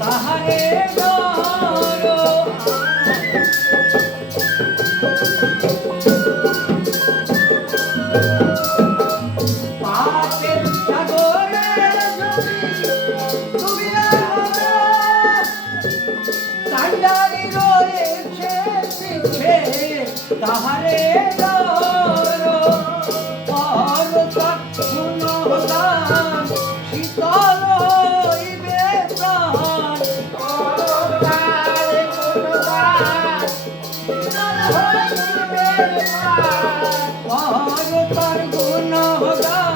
তাহারে ডর পাপের সাগরে তুমি কান্ডারি রয়েছে পিছে তাহারে ডর পরতা গুণগান শীতল হইবে প্রাণ পরতার গুণগান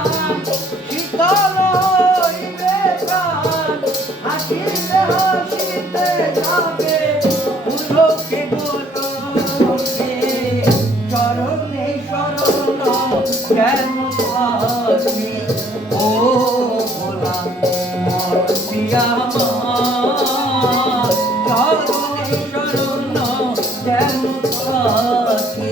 শীতল হইবে প্রাণ হাসিতে হাসিতে যাবে পুলকে গোলকে চরণে শরণ কেন থাকি ও ভোলা মরপিয়া আমার চরণে শরণ কেন থাকি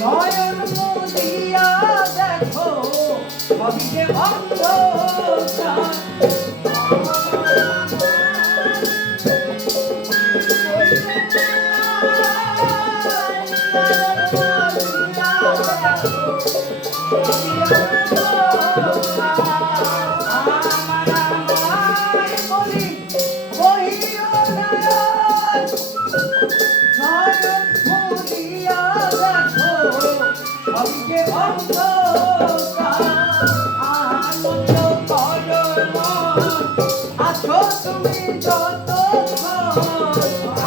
নয়ন মুদিয়া দেখো সবই যে অন্ধকার বলি কহিও নয়ন নয়ন মুদিয়া দেখো সবই যে অন্ধকার আনন্দ করো আছো তুমি যতক্ষণ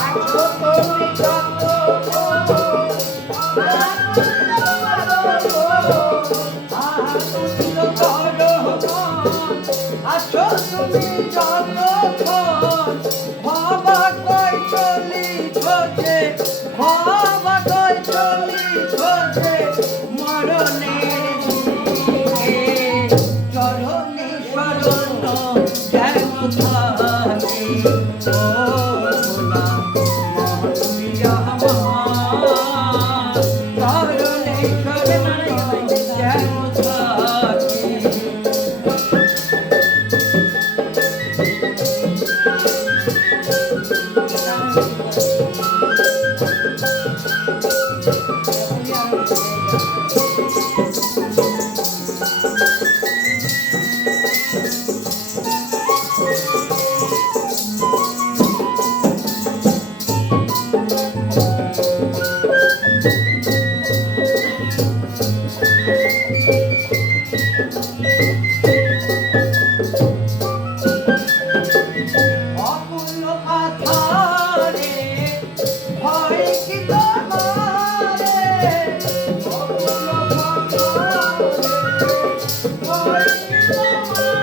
আছো তুমি যতক্ষণ আনন্দ করো আছো তুমি যতক্ষণ বাবা কই চলিছ যে বাবা কই চলিছ যে মরণের দিকে চরণে শরণ যেন থাকি ও ভোলা মরপিয়া আমার চরণে শরণ যেন থাকি অপূর্ণ পাথারে ভয় কি তোমারে অপূর্ণ পাথারে ভয় কি তোমারে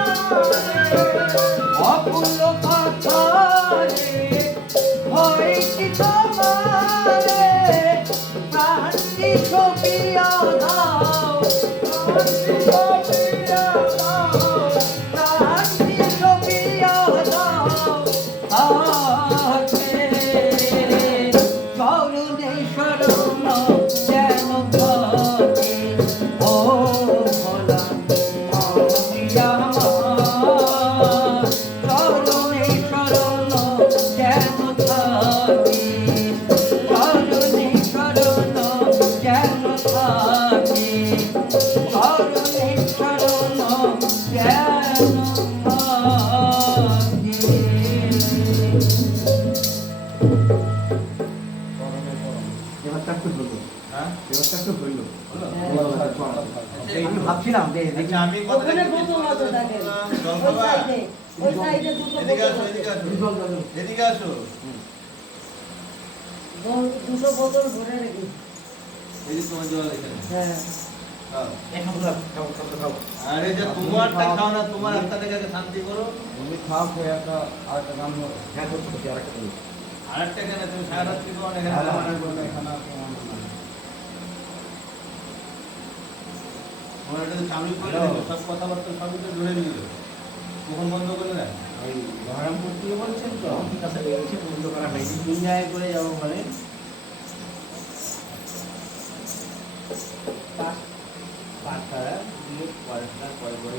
অপূর্ণ পাথারে ভয় কি তোমারে প্রাণটি সপিয়া দাও প্রাণটি সপিয়া দাও প্রাণটি সপিয়া দাও চরণে শরণ যেন থাকি ও ভোলা মরপিয়া আমার চরণে শরণ এবারটা তো হইল। আমি ভাবছিলাম যে আচ্ছা, আমি কথা ওখানে দুটো মতো থাকে ওই সাইডে দুটো এদিকে আসো, বোতল এদিকে আসো, জল জল জল। এদিকে আসো। দুটো বোতল ভরে রেখে এদিকে তোমার জল এখানে। হ্যাঁ খাও। এখন খাও খাও খাও। আরে যে তোমারটা খাও না, তোমার আত্মাটাকে শান্তি করো। তুমি খাও খেয়ে একটা আর একটা গান হবে। হ্যাঁ করছি করছি আর একটা করি। আরেকটা কেন তুমি সারা রাত্রি করো না, এখানে হ্যাঁ, খাও। মানে বললে এখানে আর তোমার না। তোমার এটা তো চালু করে দিল, সব কথাবার্তা সবই তো ধরে নিল। কখন বন্ধ করে দেয়? ওই বহরমপুর থেকে বলছেন তো ঠিক আছে বলছি বন্ধ করা হয়নি। ইন্ডিয়ায় করে যাবো মানে পাঁচ পাঁচ তারা দিয়ে পরেরটা পরে